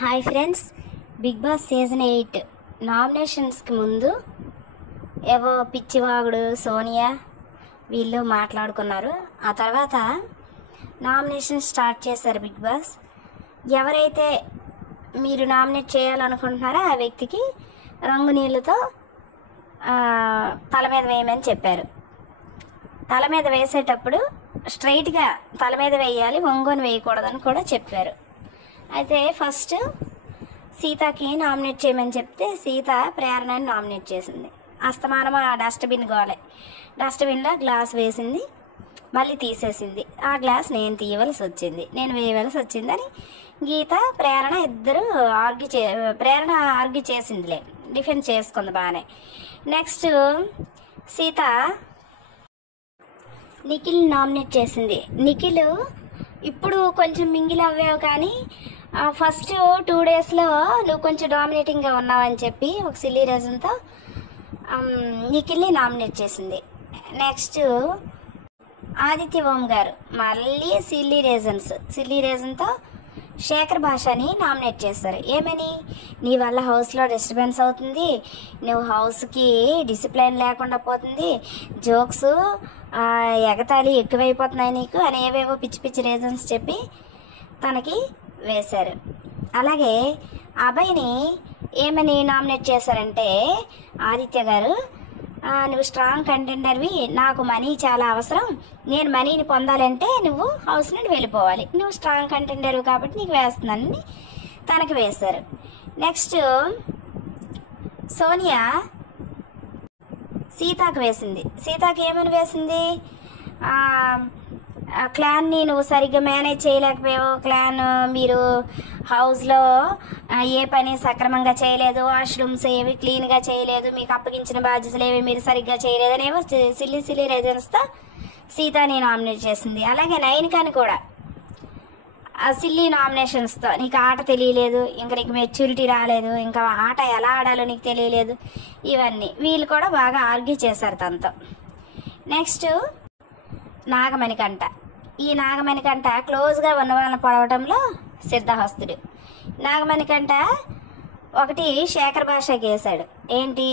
Hi friends, Bigg Boss season 8 నామినేషన్స్కి ముందు ఏవో పిచ్చివాగుడు సోనియా వీళ్ళు మాట్లాడుకున్నారు. ఆ తర్వాత నామినేషన్ స్టార్ట్ చేశారు బిగ్ బాస్. ఎవరైతే మీరు నామినేట్ చేయాలనుకుంటున్నారో ఆ వ్యక్తికి రంగు నీళ్ళతో తల మీద వేయమని చెప్పారు. తల మీద వేసేటప్పుడు స్ట్రైట్గా తల మీద వేయాలి, వంగుని వేయకూడదని కూడా చెప్పారు. అయితే ఫస్ట్ సీతకి నామినేట్ చేయమని చెప్తే సీత ప్రేరణని నామినేట్ చేసింది. అస్తమానం ఆ డస్ట్బిన్లో గ్లాస్ వేసింది, మళ్ళీ తీసేసింది. ఆ గ్లాస్ నేను తీయవలసి వచ్చింది, నేను వేయవలసి వచ్చిందని గీత ప్రేరణ ఇద్దరు ప్రేరణ ఆర్గ్యూ చేసిందిలే, డిఫెండ్ చేసుకుంది బాగానే. నెక్స్ట్ సీత నిఖిల్ నామినేట్ చేసింది. నిఖిల్ ఇప్పుడు కొంచెం మింగిల్ అవ్వావు, కానీ ఫస్ట్ 2 డేస్లో నువ్వు కొంచెం డామినేటింగ్గా ఉన్నావని చెప్పి ఒక సిల్లీ రీజన్తో నిఖిల్ని నామినేట్ చేసింది. నెక్స్ట్ ఆదిత్య ఓం గారు మళ్ళీ సిల్లీ రీజన్తో శేఖర్ భాషని నామినేట్ చేస్తారు. ఏమని, నీ వల్ల హౌస్లో డిస్టర్బెన్స్ అవుతుంది, నువ్వు హౌస్కి డిసిప్లైన్ లేకుండా పోతుంది, జోక్స్ ఎగతాళి ఎక్కువైపోతున్నాయి నీకు అని ఏవేవో పిచ్చి పిచ్చి రీజన్స్ చెప్పి తనకి వేశారు. అలాగే అభయ్ని ఏమని నామినేట్ చేశారంటే ఆదిత్య గారు, నువ్వు స్ట్రాంగ్ కంటెండర్వి, నాకు మనీ చాలా అవసరం, నేను మనీని పొందాలంటే నువ్వు హౌస్ నుండి వెళ్ళిపోవాలి, నువ్వు స్ట్రాంగ్ కంటెండర్వి కాబట్టి నీకు వేస్తున్నానని తనకి వేశారు. నెక్స్ట్ సోనియా సీతాకు వేసింది. సీతాకి ఏమని వేసింది, క్లాన్ని నువ్వు సరిగ్గా మేనేజ్ చేయలేకపోయావు, క్లాన్ మీరు హౌస్లో ఏ పని సక్రమంగా చేయలేదు, వాష్రూమ్స్ ఏవి క్లీన్గా చేయలేదు, మీకు అప్పగించిన బాధ్యతలు ఏవి మీరు సరిగ్గా చేయలేదు అనేవో సిల్లీ రీజన్స్తో సీతాని నామినేట్ చేసింది. అలాగే నైనికాని కూడా ఆ సిల్లీ నామినేషన్స్తో నీకు ఆట తెలియలేదు, ఇంకా నీకు మెచ్యూరిటీ రాలేదు, ఇంకా ఆట ఎలా ఆడాలో నీకు తెలియలేదు, ఇవన్నీ వీళ్ళు కూడా బాగా ఆర్గ్యూ చేశారు తనతో. నెక్స్ట్ నాగమణికంఠ. ఈ నాగమణికంఠ క్లోజ్గా ఉన్న వాళ్ళని పొడవటంలో సిద్ధహస్తుడు. నాగమణికంఠ ఒకటి శేఖర్ భాషకి వేశాడు. ఏంటి,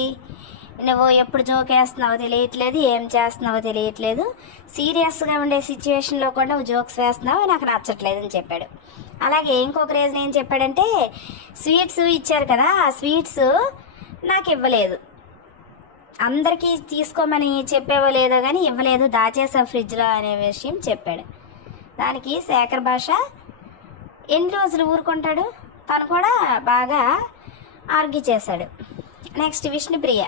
నువ్వు ఎప్పుడు జోక్ వేస్తున్నావో తెలియట్లేదు, ఏం చేస్తున్నావో తెలియట్లేదు, సీరియస్గా ఉండే సిచ్యువేషన్లో కూడా నువ్వు జోక్స్ వేస్తున్నావు, నాకు నచ్చట్లేదు అని చెప్పాడు. అలాగే ఇంకొక రీజన్ ఏం చెప్పాడంటే, స్వీట్స్ ఇచ్చారు కదా, ఆ స్వీట్స్ నాకు ఇవ్వలేదు, అందరికీ తీసుకోమని చెప్పేవో లేదో కానీ ఇవ్వలేదు, దాచేసావు ఫ్రిడ్జ్లో అనే విషయం చెప్పాడు. దానికి శేఖర్ భాష ఎన్ని రోజులు ఊరుకుంటాడు, తను కూడా బాగా ఆర్గ్యూ చేశాడు. నెక్స్ట్ విష్ణుప్రియ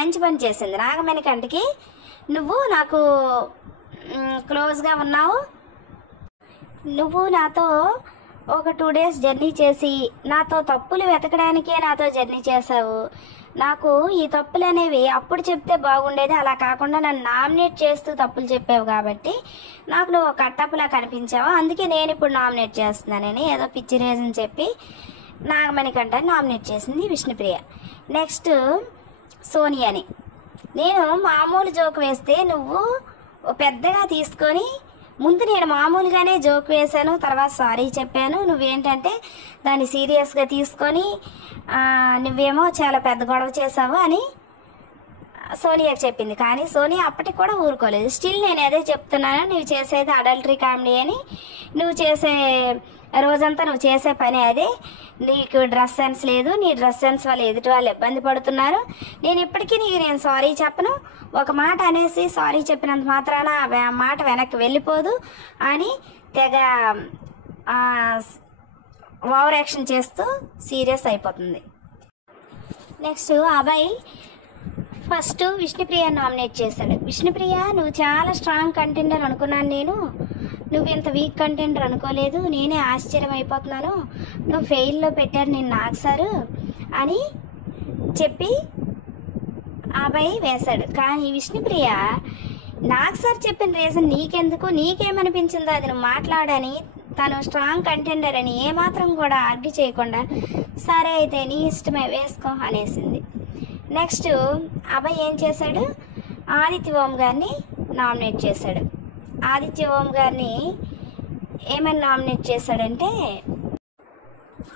మంచి పని చేసింది. నాగమణికంఠకి నువ్వు నాకు క్లోజ్గా ఉన్నావు, నువ్వు నాతో ఒక 2 డేస్ జర్నీ చేసి నాతో తప్పులు వెతకడానికే నాతో జర్నీ చేసావు, నాకు ఈ తప్పులు అనేవి అప్పుడు చెప్తే బాగుండేది, అలా కాకుండా నన్ను నామినేట్ చేస్తూ తప్పులు చెప్పావు కాబట్టి నాకు నువ్వు కట్టప్పులా కనిపించావు, అందుకే నేను ఇప్పుడు నామినేట్ చేస్తున్నానని ఏదో పిచ్చి రీజన్ చెప్పి నాగమణికంఠ నామినేట్ చేసింది విష్ణుప్రియ. నెక్స్ట్ సోనియాని, నేను మామూలు జోక్ వేస్తే నువ్వు పెద్దగా తీసుకొని, ముందు నేను మామూలుగానే జోక్ వేశాను, తర్వాత సారీ చెప్పాను, నువ్వేంటంటే దాన్ని సీరియస్గా తీసుకొని నువ్వేమో చాలా పెద్ద గొడవ చేసావు అని సోనియాకి చెప్పింది. కానీ సోనియా అప్పటికి కూడా ఊరుకోలేదు. స్టిల్ నేను అదే చెప్తున్నాను, నువ్వు చేసేది అడల్టరీ కామెడీ అని, నువ్వు చేసే రోజంతా నువ్వు చేసే పని అదే, నీకు డ్రెస్ సెన్స్ లేదు, నీ డ్రెస్ సెన్స్ వల్ల ఎదుటి వాళ్ళు ఇబ్బంది పడుతున్నారు, నేను ఇప్పటికీ నేను సారీ చెప్పను, ఒక మాట అనేసి సారీ చెప్పినంత మాత్రాన ఆ మాట వెనక్కి వెళ్ళిపోదు అని తెగ ఓవర్ యాక్షన్ చేస్తూ సీరియస్ అయిపోతుంది. Next Abhay first Vishnupriya nominate చేశాడు. విష్ణుప్రియ, నువ్వు చాలా స్ట్రాంగ్ కంటెండర్ అనుకున్నాను నేను, నువ్వు ఇంత వీక్ కంటెండర్ అనుకోలేదు, నేనే ఆశ్చర్యం అయిపోతున్నాను, నువ్వు ఫెయిల్లో పెట్టారు నేను నాగ్ సారు అని చెప్పి అభయ్ వేశాడు. కానీ విష్ణుప్రియ, నాగ్ సార్ చెప్పిన రీజన్ నీకెందుకు, నీకేమనిపించిందో అది నువ్వు మాట్లాడని, తను స్ట్రాంగ్ కంటెండర్ అని ఏమాత్రం కూడా ఆర్గ్యూ చేయకుండా సరే అయితే నీ ఇష్టమే వేసుకో అనేసింది. నెక్స్ట్ అభయ్ ఏం చేశాడు, ఆదిత్య ఓం గారిని నామినేట్ చేశాడు. ఆదిత్య ఓం గారిని ఏమని నామినేట్ చేశాడంటే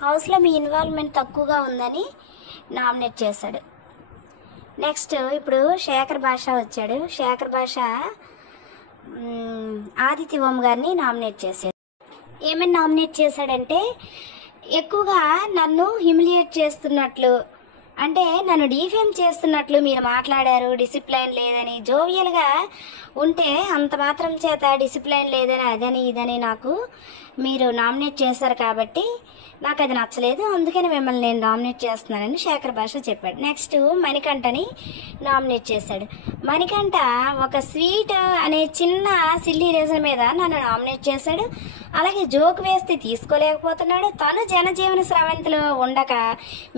హౌస్లో మీ ఇన్వాల్వ్మెంట్ తక్కువగా ఉందని నామినేట్ చేశాడు. నెక్స్ట్ ఇప్పుడు శేఖర్ భాష వచ్చాడు. శేఖర్ భాష ఆదిత్య ఓం గారిని నామినేట్ చేశాడు. ఏమని నామినేట్ చేశాడంటే, ఎక్కువగా నన్ను హ్యూమిలియేట్ చేస్తున్నట్లు, అంటే నన్ను డీఫేమ్ చేస్తున్నట్లు మీరు మాట్లాడారు. డిసిప్లైన్ లేదని, జోవియల్గా ఉంటే అంత మాత్రం చేత డిసిప్లైన్ లేదని అదని ఇదని నాకు మీరు నామినేట్ చేశారు కాబట్టి నాకు అది నచ్చలేదు, అందుకని మిమ్మల్ని నేను నామినేట్ చేస్తున్నానని శేఖర్ భాష చెప్పాడు. నెక్స్ట్ మణికంఠని నామినేట్ చేశాడు. మణికంఠ ఒక స్వీట్ అనే చిన్న సిల్లీ రీజన్ మీద నన్ను నామినేట్ చేశాడు. అలాగే జోక్ వేస్తే తీసుకోలేకపోతున్నాడు. తను జనజీవన స్రవంతిలో ఉండక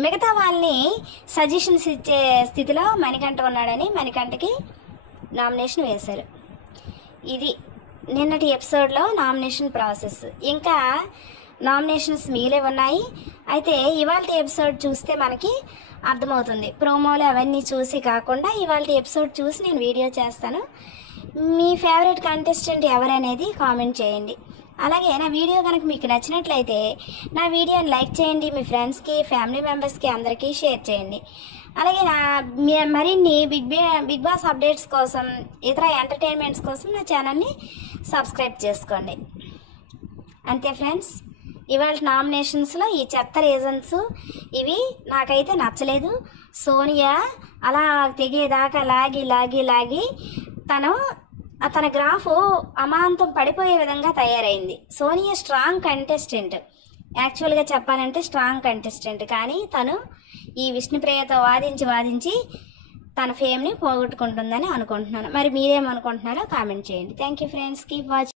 మిగతా వాళ్ళని సజెషన్స్ ఇచ్చే స్థితిలో మణికంఠ ఉన్నాడని మణికంఠకి నామినేషన్ వేశారు. ఇది నిన్నటి ఎపిసోడ్లో నామినేషన్ ప్రాసెస్. ఇంకా నామినేషన్స్ మిగిలే ఉన్నాయి. అయితే ఇవాళ ఎపిసోడ్ చూస్తే మనకి అర్థమవుతుంది. ప్రోమోలు అవన్నీ చూసి కాకుండా ఇవాళ ఎపిసోడ్ చూసి నేను వీడియో చేస్తాను. మీ ఫేవరెట్ కంటెస్టెంట్ ఎవరనేది కామెంట్ చేయండి. అలాగే నా వీడియో కనుక మీకు నచ్చినట్లయితే నా వీడియోని లైక్ చేయండి. మీ ఫ్రెండ్స్కి, ఫ్యామిలీ మెంబర్స్కి అందరికీ షేర్ చేయండి. అలాగే మరిన్ని బిగ్ బాస్ అప్డేట్స్ కోసం, ఇతర ఎంటర్టైన్మెంట్స్ కోసం నా ఛానల్ని సబ్స్క్రైబ్ చేసుకోండి. అంతే ఫ్రెండ్స్, ఇవాళ నామినేషన్స్లో ఈ చెత్త రీజన్స్ ఇవి నాకైతే నచ్చలేదు. సోనియా అలా తెగేదాకా లాగి తన గ్రాఫ్ అమాంతం పడిపోయే విధంగా తయారైంది. సోనియా స్ట్రాంగ్ కంటెస్టెంట్, యాక్చువల్గా చెప్పాలంటే స్ట్రాంగ్ కంటెస్టెంట్, కానీ తను ఈ విష్ణుప్రియతో వాదించి తన ఫేమ్ని పోగొట్టుకుంటుందని అనుకుంటున్నాను. మరి మీరేమనుకుంటున్నారో కామెంట్ చేయండి. Thank you friends, keep watching.